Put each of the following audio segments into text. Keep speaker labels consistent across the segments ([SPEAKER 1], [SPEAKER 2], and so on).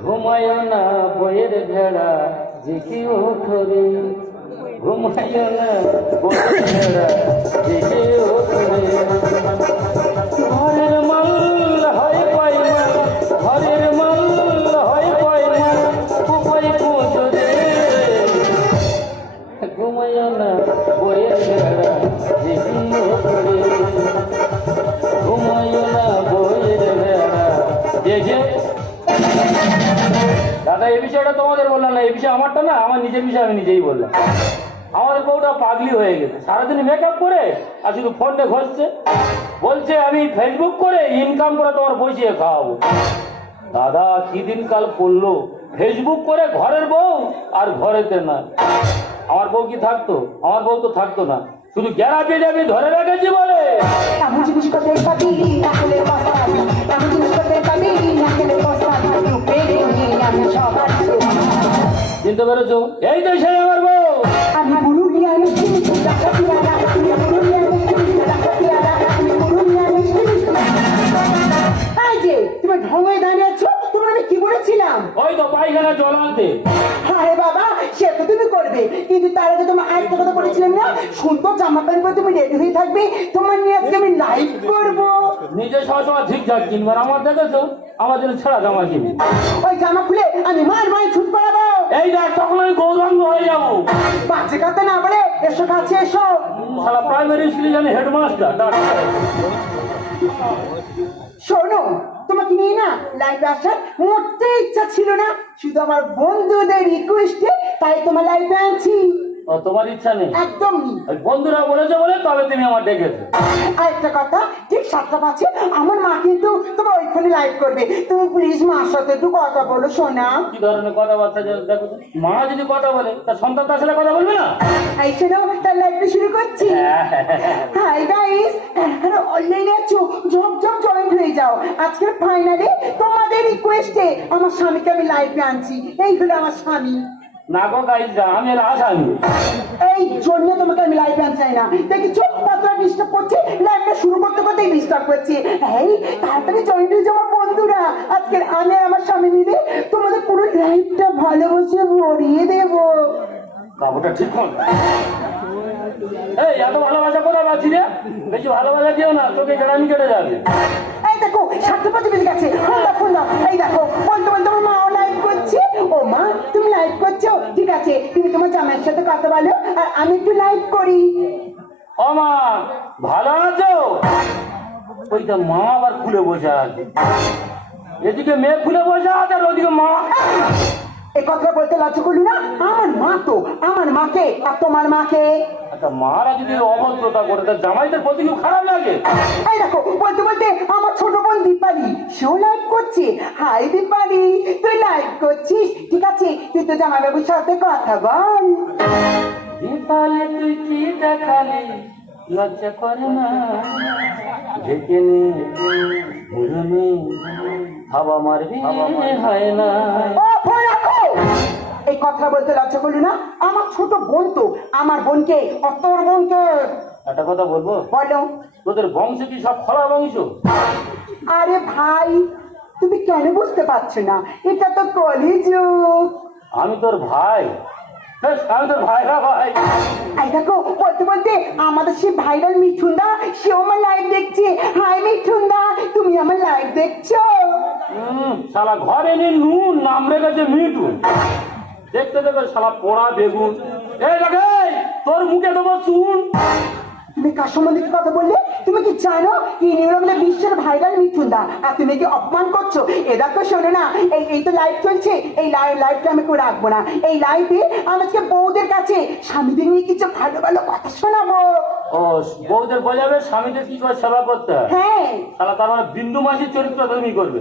[SPEAKER 1] ঘুমায় না বইয়ের ভেড়া জেগে ওঠরে ঘুমায় না বইয়ের ভেড়া জেগে ওঠরে দাদা এই বিষয়টা তোমাদের বললাম না, এই বিষয় আমারটা না, আমার নিজের বিষয় আমি নিজেই বললাম। আমাদের বউটা পাগলি হয়ে গেছে। সারাদিন মেকআপ করে আর শুধু ফোনটা ঘষছে। বলছে, আমি ফেসবুক করে ইনকাম করে তোমার বসিয়ে খাওয়াবো। দাদা, কি দিনকাল পড়ল ফেসবুক করে ঘরের বউ আর ঘরেতে না। আমার বউ কি থাকতো? আমার বউ তো থাকতো না। শুধু গ্যারাপে যাবি, ধরে রেখেছি বলে।
[SPEAKER 2] জিনিস
[SPEAKER 1] চিনতে পেরেছ? এই তো ওই তো পায়খানা জল আনতে
[SPEAKER 2] আরে বাবা সে তো তুমি করবে। কিন্তু তার আগে তোমার আরেকটা কথা বলেছিলাম না? সুন্দর জামা প্যান্ট পরে তুমি রেডি হয়ে থাকবে। তোমার নিয়ে আজকে আমি লাইভ করব।
[SPEAKER 1] নিজে সবসময় ঠিকঠাক কিনবো আমার দেখেছ? আমার জন্য ছেঁড়া জামা কিনি।
[SPEAKER 2] ওই জামা খুলে আমি মার মাই ছুট পড়াবো
[SPEAKER 1] এই দেখ তখন আমি গৌরাঙ্গ হয়ে যাব।
[SPEAKER 2] বাচ্চা কাতে না বলে এসো কাছে এসো।
[SPEAKER 1] সারা প্রাইমারি স্কুলে জানি হেডমাস্টার
[SPEAKER 2] শোনো তোমাকে নিয়ে না লাইফে আসার মোটতে ইচ্ছা ছিল না। শুধু আমার বন্ধুদের রিকোয়েস্টে তাই তোমার লাইফে আনছি।
[SPEAKER 1] তোমার ইচ্ছা নেই?
[SPEAKER 2] একদম নি
[SPEAKER 1] ওই বন্ধুরা বলেছে বলে তবে তুমি আমার ডেকেছো।
[SPEAKER 2] আর একটা কথা ঠিক সাতটা পাচ্ছে আমার মা কিন্তু তোমার ওইখানে লাইভ করবে। তুমি প্লিজ মার সাথে একটু কথা বলো শোনা
[SPEAKER 1] কি ধরনের কথাবার্তা দেখো মা যদি কথা বলে তার সন্তান তার সাথে কথা বলবে না?
[SPEAKER 2] এই শোনো তার লাইভটা শুরু করছি। হাই গাইস এখানে অনলাইনে আছো? ঝপ ঝপ জয়েন্ট হয়ে যাও। আজকের ফাইনালে তোমাদের রিকোয়েস্টে আমার স্বামীকে আমি লাইভে আনছি। এই হলো আমার স্বামী।
[SPEAKER 1] না গো গাইজ আমি আসামি
[SPEAKER 2] এই জন্য তোমাকে আমি আনছি না। দেখি চোখ পাতলা ডিস্টার্ব করছে লাইভটা শুরু করতে করতেই ডিস্টার্ব করছে। এই তাড়াতাড়ি জয়েন্ট আমার বন্ধুরা। আজকের আমি আর আমার স্বামী মিলে তোমাদের পুরো লাইভটা ভালোবাসে ভরিয়ে দেবো।
[SPEAKER 1] কাপড়টা ঠিক কর এই এত ভালোবাসা কোথায় পাচ্ছি রে? বেশি ভালোবাসা দিও না তোকে কেটে যাবে।
[SPEAKER 2] এই দেখো সাতটা পাঁচে বেজে গেছে। ফোন দাও ফোন দাও এই দেখো বলতে বলতে আমার মাও লাইভ করছে। ও মা তুমি লাইভ করছ? ঠিক আছে, তুমি তোমার জামাইয়ের সাথে কথা বলো, আর আমি একটু লাইভ করি।
[SPEAKER 1] ও মা ভালো আছো? ওইটা মা আবার খুলে বসে আছে। এদিকে মেয়ে খুলে বসে আছে, আর ওদিকে মা
[SPEAKER 2] এই কথা বলতে লজ্জা করলি না? আমার মা তো আমার মাকে আর তোমার মাকে?
[SPEAKER 1] আচ্ছা মারা যদি অভদ্রতা করে তার জামাইদের প্রতি খুব খারাপ লাগে?
[SPEAKER 2] এই দেখো বলতে বলতে আমার ছোট বোন দীপালি সেও লাইভ করছে। হাই দীপালি তুই লাইভ করছিস? ঠিক আছে তুই তো জামাই সাথে কথা বল।
[SPEAKER 1] দীপালে তুই কি দেখালি? লজ্জা করে না। ঢেকে নে হাওয়া মারবি। হয় না।
[SPEAKER 2] এই কথা বলতে লজ্জা করলি না? আমার ছোট বোন তো আমার বোনকে তোর বোনকে।
[SPEAKER 1] একটা কথা বলব?
[SPEAKER 2] বলো।
[SPEAKER 1] তোদের বংশ কি সব খরা বংশ?
[SPEAKER 2] আরে ভাই তুমি কেন বুঝতে পারছ না? এটা তো কলিযুগ।
[SPEAKER 1] আমি তোর ভাই। আমি তোর ভাই না ভাই।
[SPEAKER 2] এই দেখো বলতে বলতে আমাদের সেই ভাইরাল মিঠুনদা সেও আমার লাইভ দেখছে। হাই মিঠুনদা তুমি আমার লাইভ দেখছ?
[SPEAKER 1] হুম, শালা ঘরে নুন নাম রেখেছে মিটু দেখতে দেবে সালা পোড়া বেগুন। এই দেখে তোর মুখে দেবো চুন।
[SPEAKER 2] তুমি কার সম্বন্ধে কথা বললে? তুমি কি জানো? কি হলো বিশ্বের ভাইরাল মিঠুনদা আর তুমি কি অপমান করছ? এ দেখো, শোনো না। এই এই তো লাইভ চলছে। এই লাইভ লাইভটা আমি কেউ রাখব না। এই লাইভে আমি আজকে বউদের কাছে স্বামীদের নিয়ে কিছু ভালো ভালো কথা শোনাবো।
[SPEAKER 1] ও বউদের বোঝাবে স্বামীদের কি করে সেবা করতে হয়?
[SPEAKER 2] হ্যাঁ।
[SPEAKER 1] শালা তার মানে বিন্দু মাসির চরিত্র তুমি করবে।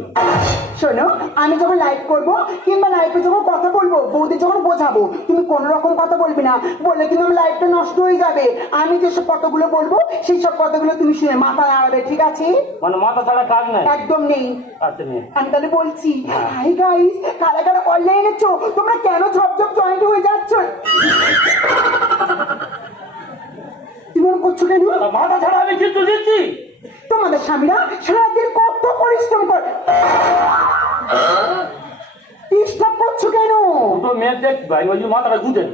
[SPEAKER 2] শোনো আমি যখন লাইভ করব কিংবা লাইভে যখন কথা বলব বৌদি যখন বোঝাবো তুমি কোনো রকম কথা বলবে না। বললে কিন্তু আমার লাইভটা নষ্ট হয়ে যাবে। আমি যেসব কথাগুলো বলব সেই সব কথাগুলো তুমি শুনে মাথা নাড়াবে ঠিক আছে?
[SPEAKER 1] মানে মাথা ছাড়া কাজ নাই?
[SPEAKER 2] একদম নেই।
[SPEAKER 1] আচ্ছা
[SPEAKER 2] আমি তাহলে বলছি হাই গাইস কারা কারা অনলাইনে চো তোমরা কেন ঝপঝপ জয়েন্ট হয়ে যাচ্ছ তুমি ওরম করছ কেন
[SPEAKER 1] তা মাথা দিচ্ছি
[SPEAKER 2] তোমাদের স্বামীরা সারাদিন কত পরিশ্রম করে।
[SPEAKER 1] দুটো মেয়ের দেখ ভাই ওই মাথাটা গুঁজে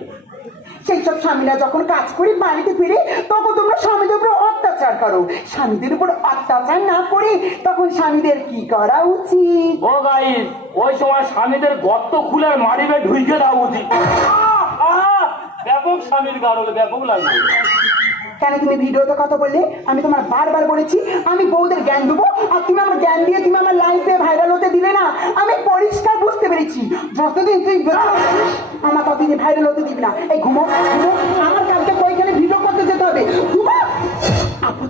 [SPEAKER 2] সেই সব স্বামীরা যখন কাজ করে বাড়িতে ফিরে তখন তোমরা স্বামীদের উপর অত্যাচার করো। স্বামীদের উপর অত্যাচার না করে তখন স্বামীদের কি করা উচিত?
[SPEAKER 1] ও গাইস ওই সময় স্বামীদের গর্ত খুলে মারিবে ঢুইকে দেওয়া উচিত! ব্যাপক স্বামীর গাড়ল ব্যাপক লাগবে।
[SPEAKER 2] কেন তুমি ভিডিওতে কথা বললে? আমি তোমার বারবার বলেছি আমি বউদের জ্ঞান দেবো আর তুমি আমার জ্ঞান দিয়ে তুমি আমার লাইফে ভাইরাল হতে দিলে না। আমি পরিষ্কার বুঝতে পেরেছি। যতদিন তুই আমার ততদিন ভাইরাল হতে দিবি না। এই ঘুমো ঘুমো। আমার কালকে ওইখানে ভিডিও করতে যেতে হবে? ঘুমো। আপু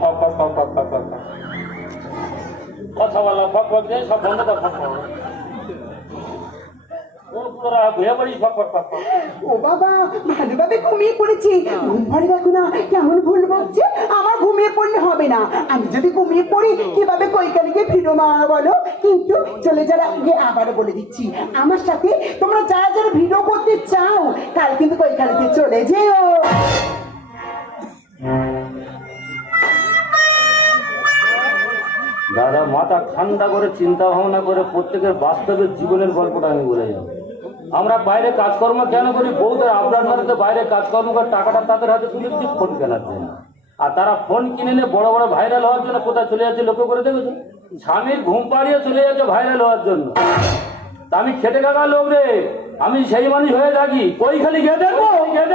[SPEAKER 1] ফক, ফক। কথা বলা ফক ফক সব বন্ধ কর ফক ও
[SPEAKER 2] বাবা ভালোভাবে ঘুমিয়ে পড়েছি। ঘুম পড়ে দেখো না কেমন ভুল আমার ঘুমিয়ে পড়লে হবে না। আমি যদি ঘুমিয়ে পড়ি কীভাবে কৈকালিকে ফিরো মা বলো? কিন্তু চলে যারা আগে আবারও বলে দিচ্ছি আমার সাথে তোমরা যারা যারা ভিডিও করতে চাও কাল কিন্তু কৈকালিতে চলে যেও।
[SPEAKER 1] দাদা মাথা ঠান্ডা করে চিন্তা ভাবনা করে প্রত্যেকের বাস্তবের জীবনের গল্পটা আমি বলে যাব। আমরা বাইরে কাজকর্ম কেন করি? বউদের আপনার মধ্যে বাইরে কাজকর্ম করে টাকাটা তাদের হাতে তুলে দিচ্ছি, ফোন কেনার জন্য আর তারা ফোন কিনে নিয়ে বড় বড় ভাইরাল হওয়ার জন্য কোথায় চলে যাচ্ছে লক্ষ্য করে দেখেছ? স্বামীর ঘুম পাড়িয়ে চলে যাচ্ছে ভাইরাল হওয়ার জন্য। তা আমি খেটে কাকা লোক রে, আমি সেই মানুষ হয়ে থাকি। কই খালি খেয়ে দেখব? গিয়ে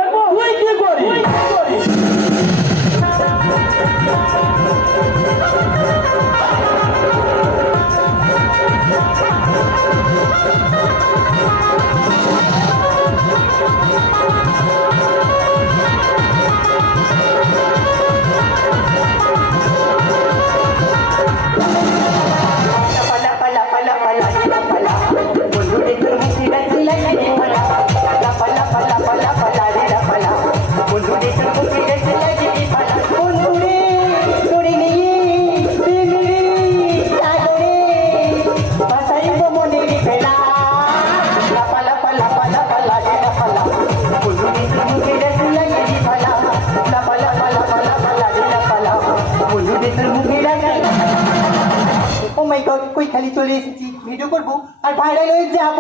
[SPEAKER 3] চলে এসেছি ভিডিও করব। আর ভাইরাল হয়ে যাব।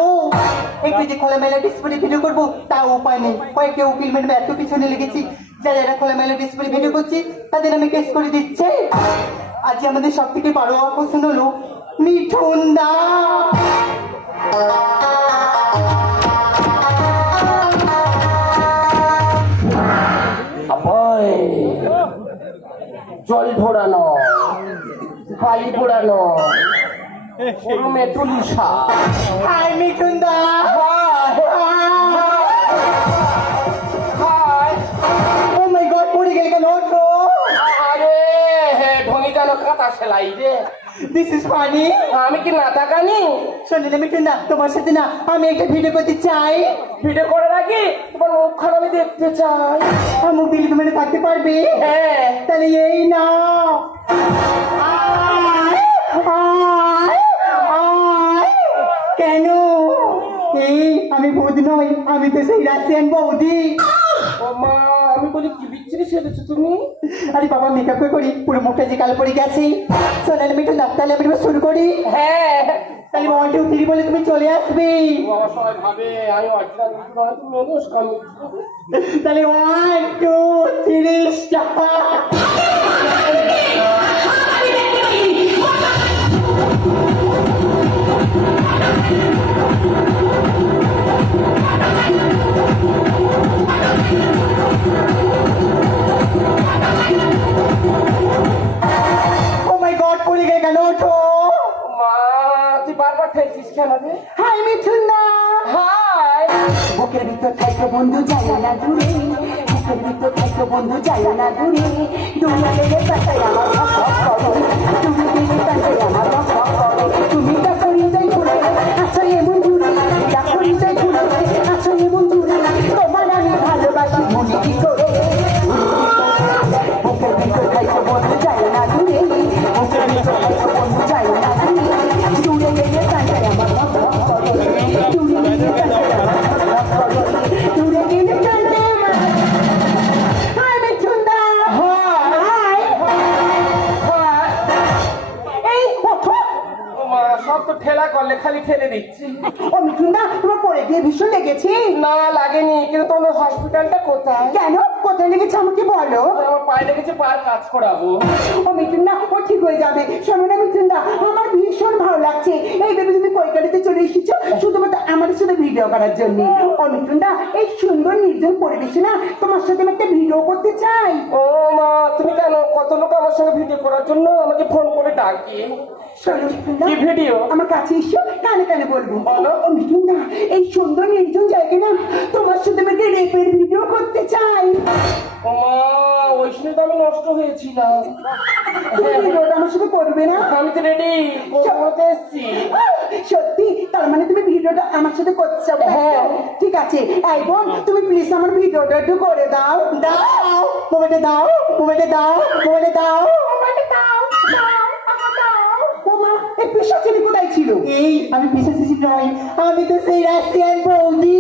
[SPEAKER 3] একটু যে খোলামেলা ডিসপ্লে ভিডিও করব, তাও উপায় নেই। কয়েকটা উকিল ম্যাডাম এত পিছনে লেগেছি। যারা যারা খোলামেলা ডিসপ্লে ভিডিও করছি, তাদের আমি কেস করে দিচ্ছে। আজ আমাদের সব থেকে বড় আকর্ষণ হলো মিঠুন দা।
[SPEAKER 4] জল ভরানো বালি পোড়ানো
[SPEAKER 3] হাই
[SPEAKER 4] আমি কি না থাকানি
[SPEAKER 3] শোনো না মিঠুন দা তোমার সাথে না আমি একটা ভিডিও করতে চাই
[SPEAKER 4] ভিডিও করে রাখি তোমার মুখখান আমি দেখতে চাই
[SPEAKER 3] দিলে তুমি থাকতে পারবে
[SPEAKER 4] হ্যাঁ
[SPEAKER 3] তাহলে নই সেই রাশিয়ান বৌদি।
[SPEAKER 4] মা আমি বলি কি বিচ্ছিরি সেরেছো তুমি?
[SPEAKER 3] আরে বাবা মেকআপ করি পুরো মুখটা যে কালো পড়ে গেছে। সোনালি মিঠুন দা তাহলে আমি শুরু করি।
[SPEAKER 4] হ্যাঁ।
[SPEAKER 3] তাহলে ওয়ান টু থ্রি বলে তুমি চলে আসবে। তাহলে ওয়ান টু থ্রি স্টার্ট
[SPEAKER 4] হসপিটালটা কোথায়?
[SPEAKER 2] কেন? কোথায় লেগেছে আমাকে বলো।
[SPEAKER 4] আমার পায়ে লেগেছে পায়ের কাজ করাবো
[SPEAKER 2] ও মিঠুন না ও ঠিক হয়ে যাবে। শোনো না মিঠুন দা আমার ভীষণ ভালো লাগছে এই ভেবে তুমি কলকাতাতে চলে এসেছ আমাদের ভিডিও করার জন্য। ও এই সুন্দর নির্জন পরিবেশে না তোমার সাথে আমি একটা ভিডিও করতে চাই।
[SPEAKER 4] ও মা তুমি কেন? কত লোক আমার সঙ্গে ভিডিও করার জন্য আমাকে ফোন করে ডাকি
[SPEAKER 2] শোনো মিঠুন দা
[SPEAKER 4] কি ভিডিও
[SPEAKER 2] আমার কাছে এসো কানে কানে বলব।
[SPEAKER 4] বলো।
[SPEAKER 2] ও এই সুন্দর নির্জন জায়গায় না তোমার সাথে আমাকে রেপের ভিডিও করতে চাই।
[SPEAKER 4] তো আমি নষ্ট হয়েছিলাম।
[SPEAKER 2] তুমি ভিডিওটা আমার সাথে করবে না?
[SPEAKER 4] আমি তো রেডি করতে এসছি।
[SPEAKER 2] সত্যি? তার মানে তুমি ভিডিওটা আমার সাথে করতে চাও
[SPEAKER 4] হ্যাঁ।
[SPEAKER 2] ঠিক আছে। এই বোন তুমি প্লিজ আমার ভিডিওটা একটু করে দাও। দাও। মোবাইলটা দাও মোবাইলটা দাও মোবাইলটা দাও। মোবাইলটা এই পেশা ছেলে কোথায় ছিল? এই আমি পেশা ছেলে নই। আমি তো সেই রাশিয়ান বৌদি।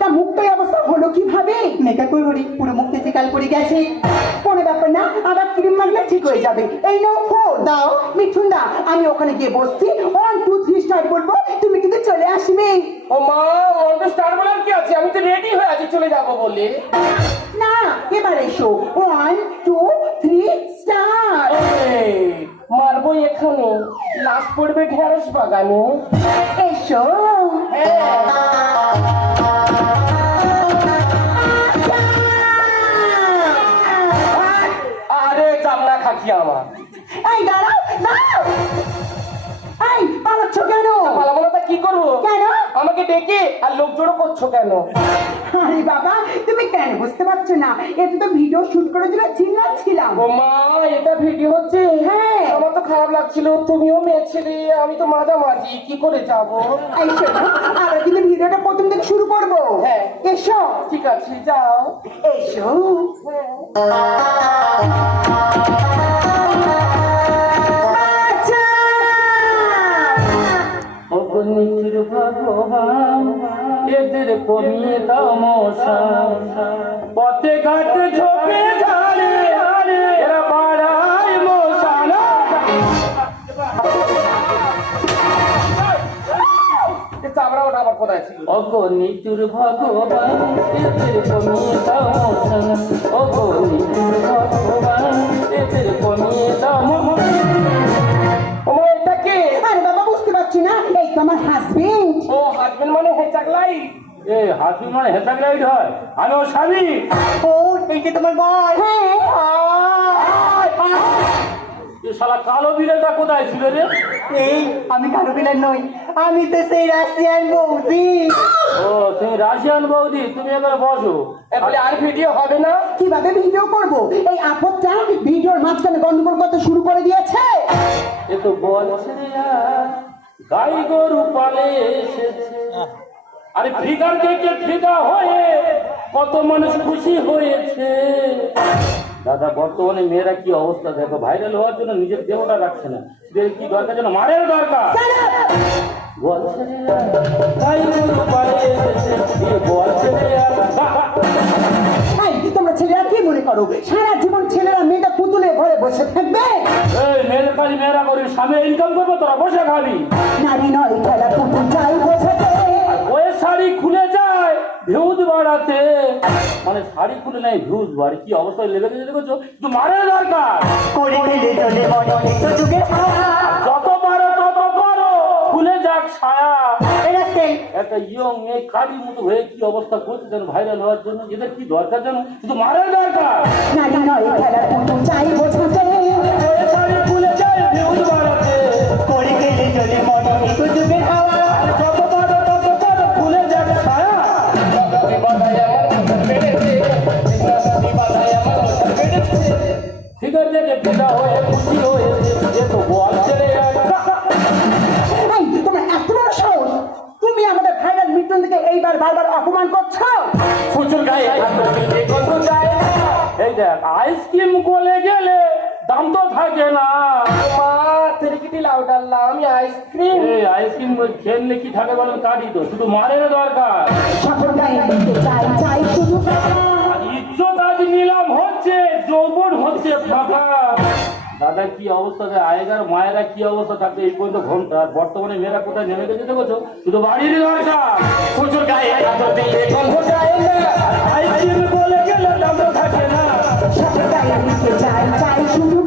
[SPEAKER 2] তা মুখটাই অবস্থা হলো কীভাবে? মেকআপ করে করি পুরো মুখ থেকে কাল পড়ে গেছে। কোনো ব্যাপার না আবার ক্রিম মারলে ঠিক হয়ে যাবে। এই নাও ফোন দাও মিঠুন দা আমি ওখানে গিয়ে বসছি। ওয়ান টু থ্রি স্টার্ট বলব তুমি কিন্তু চলে আসবে।
[SPEAKER 4] ও মা মন্টু স্টার বলার কি আছে? আমি তো রেডি হয়ে আছি চলে যাব বলে।
[SPEAKER 2] না এবার এসো। ওয়ান টু থ্রি স্টার্ট
[SPEAKER 4] এই, মারবো এখানে। লাশ পড়বে ঢেঁড়স বাগানে।
[SPEAKER 2] এসো।
[SPEAKER 4] আরে
[SPEAKER 2] এই পালাচ্ছ কেন?
[SPEAKER 4] পালাবো না তা কি করব?
[SPEAKER 2] কেন?
[SPEAKER 4] আমাকে ডেকে আর লোক জড়ো করছ কেন?
[SPEAKER 2] আরে বাবা তুমি কেন বুঝতে পারছ না? এটা তো ভিডিও শুট করার জন্য চিল্লাচ্ছিলাম।
[SPEAKER 4] ও মা এটা ভিডিও হচ্ছে?
[SPEAKER 2] হ্যাঁ।
[SPEAKER 4] আমার তো খারাপ লাগছিল তুমিও মেয়ে ছেলে আমি তো মাঝামাঝি কি করে যাব?
[SPEAKER 2] এই শোনো আমরা কিন্তু ভিডিওটা প্রথম থেকে শুরু করব।
[SPEAKER 4] হ্যাঁ।
[SPEAKER 2] এসো।
[SPEAKER 4] ঠিক আছে যাও।
[SPEAKER 2] এসো।
[SPEAKER 1] অগ্নির মশা পথে ঘাটে ঝোপে ঝাড়ে এরা বাড়ায় মশা না
[SPEAKER 4] এ চামড়া ওটা আবার কোথায় ছিল?
[SPEAKER 1] অগণিতুর ভগবান মশা অগণিতুর লাইট হয় আমি ওর স্বামী!
[SPEAKER 2] ও এইটা তোমার বয় হ্যাঁ
[SPEAKER 1] শালা কালো বিড়ালটা কোথায় ছিল রে?
[SPEAKER 2] এই আমি বিলার নই। আমি তো সেই রাশিয়ান বৌদি।
[SPEAKER 1] ও তুমি রাশিয়ান বৌদি তুমি এবার বসো।
[SPEAKER 4] এবারে আর ভিডিও হবে না?
[SPEAKER 2] কীভাবে ভিডিও করব? এই আপদটা ভিডিওর মাঝখানে গন্ডগোল করতে শুরু করে দিয়েছে।
[SPEAKER 1] এ তো বলছে গাই গরু পালে এসেছে। আরে ফিগার দেখে ফিদা হয়ে কত মানুষ খুশি হয়েছে। দাদা বর্তমানে মেয়েরা কি অবস্থা দেখো ভাইরাল হওয়ার জন্য নিজের দেহটা রাখছে না। কি দরকার যেন? মারের দরকার।
[SPEAKER 2] তোমরা ছেলেরা কি মনে করো? সারা জীবন ছেলেরা মেয়েটা পুতুলে ভরে বসে থাকবে?
[SPEAKER 1] কাজ মেয়েরা করি স্বামী ইনকাম করব তোরা বসে খাবি।
[SPEAKER 2] নারী নয় খেলা পুতুল চাই বোঝাতে
[SPEAKER 1] বইয়ের শাড়ি খুলে যায় ভিউজ বাড়াতে। মানে শাড়ি খুলে নাই ভিউজ বাড়ে। কি অবস্থায় লেগে গেছে দেখছ? কিন্তু মারের দরকার।
[SPEAKER 2] করে
[SPEAKER 1] যত পারো তত করো। খুলে যাক ছায়া। একটা ইয়ং মেয়ে কারির মতো হয়ে কি অবস্থা করছে যেন ভাইরাল হওয়ার জন্য? এদের কি দরকার যেন শুধু মারের দরকার। ফিগার দেখে ফিদা হয়ে খুশি হয়েছে এ তো আর।
[SPEAKER 2] এই তোমরা এত বড় সাহস তুমি আমাদের ভাইরাল মিটন থেকে এইবার বারবার অপমান করছ
[SPEAKER 1] প্রচুর গায়ে হাত দিলে গন্ধ যায় না। এই দেখ আইসক্রিম গলে গেলে দাম তো থাকে না
[SPEAKER 4] লাউডাল্লা আমি আইসক্রিম
[SPEAKER 1] এই আইসক্রিম খেললে কি থাকে বলেন কাটি তো শুধু মারের দরকার
[SPEAKER 2] চাই চাই শুধু
[SPEAKER 1] ইজ্জত আজ নিলাম হচ্ছে যৌবন হচ্ছে ফাঁকা দাদা কি অবস্থা আগেকার মায়েরা কি অবস্থা থাকতো এই পর্যন্ত ঘণ্টা আর বর্তমানে মেয়েরা কোথায় নেমে গেছে দেখেছ শুধু বাড়ির দরকার
[SPEAKER 3] হুজুর গায়ে
[SPEAKER 1] বলে গেলে দামটা থাকে না
[SPEAKER 2] চাই শুধু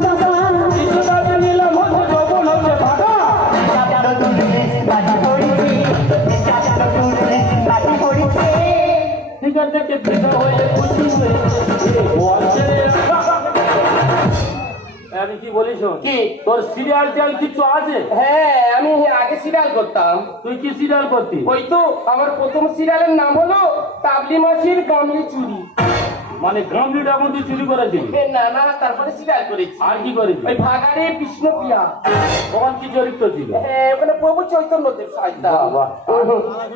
[SPEAKER 1] হয়ে খুশি হয়ে আমি কি বলিস
[SPEAKER 4] কি?
[SPEAKER 1] তোর সিরিয়াল টিয়াল কিছু আছে?
[SPEAKER 4] হ্যাঁ আমি আগে সিরিয়াল করতাম।
[SPEAKER 1] তুই কি সিরিয়াল করতি?
[SPEAKER 4] ওই তো আমার প্রথম সিরিয়ালের নাম হলো তাবলি মাসির গামলি চুরি।
[SPEAKER 1] মানে গামলিটা এখন তুই চুরি করেছিলি
[SPEAKER 4] এ না না তারপরে সিরিয়াল করেছি।
[SPEAKER 1] আর কি করেছিলি
[SPEAKER 4] ওই ভাগাড়ে বিষ্ণুপ্রিয়া
[SPEAKER 1] তখন কি চরিত্র ছিল?
[SPEAKER 4] হ্যাঁ ওখানে প্রভু চৈতন্যদেব সাহিত্যা।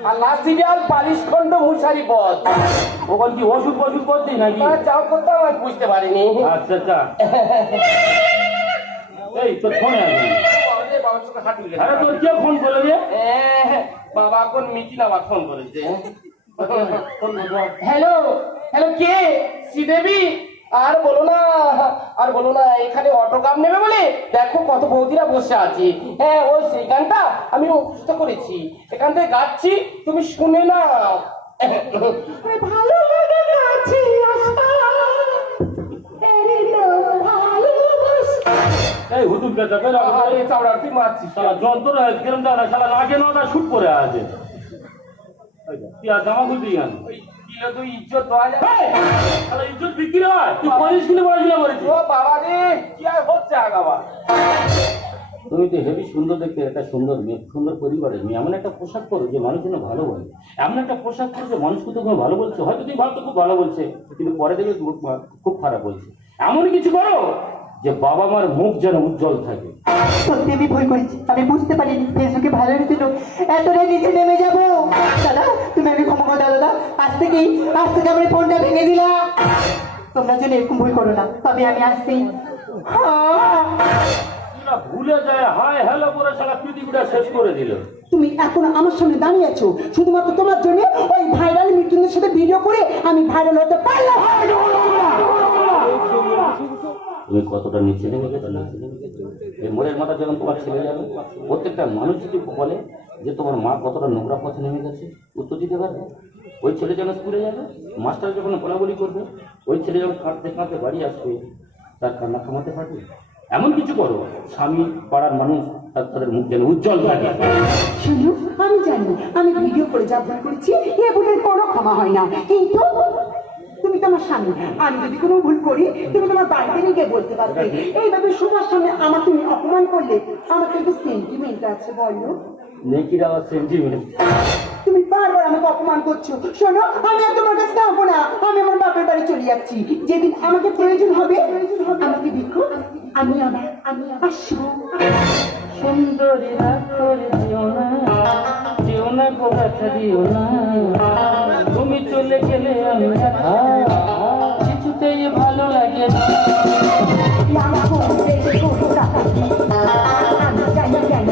[SPEAKER 4] আর লাস্ট সিরিয়াল পালিশ খন্ড মুশারি পথ।
[SPEAKER 1] ওখান কি ওষুধ ফষুধ করতি নাকি?
[SPEAKER 4] আর যাও করতাম আমি বুঝতে পারিনি।
[SPEAKER 1] আচ্ছা আচ্ছা। এই তোর ফোন আরে তোর কে ফোন করে রে?
[SPEAKER 4] বাবা কোন মিটিং আবার ফোন করেছে? হ্যালো হ্যালো কে? শ্রীদেবী? আর বলো না আর বলো না এখানে অটোগ্রাফ নেবে বলে? দেখো কত বৌদিরা বসে আছে। হ্যাঁ ওই সেই গানটা আমি মুখস্থ করেছি। এখান থেকে গাচ্ছি তুমি শুনে না
[SPEAKER 2] ভালো লাগে ভালোবাসা
[SPEAKER 1] এই হুতুম কে যাবে
[SPEAKER 4] আরে চামড়া তুই মারছিস
[SPEAKER 1] শালা যন্ত্র আছে কিরম জানা শালা নাকে নটা শুট করে আছে।
[SPEAKER 4] ইজ্জত দেওয়া যাবে
[SPEAKER 1] শালা ইজ্জত বিক্রি হয়? তুই করিস কিনে পড়াশোনা করেছিস।
[SPEAKER 4] ও বাবা রে কি আর হচ্ছে আগাবা
[SPEAKER 1] তুমি তো হেবি সুন্দর দেখতে একটা সুন্দর মেয়ে সুন্দর পরিবারের মেয়ে। এমন একটা পোশাক পরো যে মানুষ যেন ভালো বলে। এমন একটা পোশাক পরো যে মানুষ কিন্তু খুব ভালো বলছে। হয়তো তুই ভাবতো খুব ভালো বলছে কিন্তু পরে দেখবে খুব খুব খারাপ বলছে। এমন কিছু করো। যে বাবা মার মুখ যেন উজ্জ্বল থাকে।
[SPEAKER 2] সত্যি আমি ভুল করেছি। আমি বুঝতে পারিনি। ফেসবুকে ভালো লেগেছিল এতটাই নিচে নেমে যাব। দাদা তুমি আমি ক্ষমা করে দাদা। আজ থেকেই আজ থেকে আমি ফোনটা ভেঙে দিলাম তোমরা যেন এরকম ভুল করো না। তবে আমি আসছি।
[SPEAKER 1] ভুলে যায় হায় হ্যালো করে সারা পৃথিবীটা শেষ করে দিল।
[SPEAKER 2] তুমি এখন আমার সামনে দাঁড়িয়ে আছো। শুধুমাত্র তোমার জন্য ওই ভাইরাল মৃত্যুদের সাথে ভিডিও করে আমি ভাইরাল হতে পারলাম।
[SPEAKER 1] তুমি কতটা নিচে নেমে গেছো? এই মোড়ের মাথা যখন তোমার ছেলে যাবে, প্রত্যেকটা মানুষ যদি বলে যে তোমার মা কতটা নোংরা পথে নেমে গেছে, উত্তর দিতে পারবে। ওই ছেলে যখন স্কুলে যাবে, মাস্টার যখন বলাবলি করবে, ওই ছেলে যখন কাঁদতে কাঁদতে বাড়ি আসবে, তার কান্না থামাতে পারবে এমন কিছু করো, স্বামী, পাড়ার মানুষ তাদের মুখ যেন উজ্জ্বল থাকে।
[SPEAKER 2] আমি জানি, আমি ভিডিও করে যা ভুল করেছি, এ কোনো ক্ষমা হয় না। কিন্তু তুমি তোমার স্বামী আমি যদি কোনো ভুল করি তুমি তোমার বাড়িতে নিয়ে গিয়ে বলতে পারবে। এইভাবে সবার সামনে আমার তুমি অপমান করলে আমার তো একটু সেন্টিমেন্ট আছে বলো।
[SPEAKER 1] নেকির আবার সেন্টিমেন্ট
[SPEAKER 2] তুমি বারবার আমাকে অপমান করছ। শোনো আমি আর তোমার কাছে থাকব না। আমি আমার বাপের বাড়ি চলে যাচ্ছি। যেদিন আমাকে প্রয়োজন হবে আমাকে দেখো। আমি আমার আমি আসব
[SPEAKER 1] সুন্দরী রাগ করে দিও না দিও না কথা দিও না। তুমি চলে গেলে কিছুতেই ভালো লাগে না।
[SPEAKER 2] আমি জানি কেন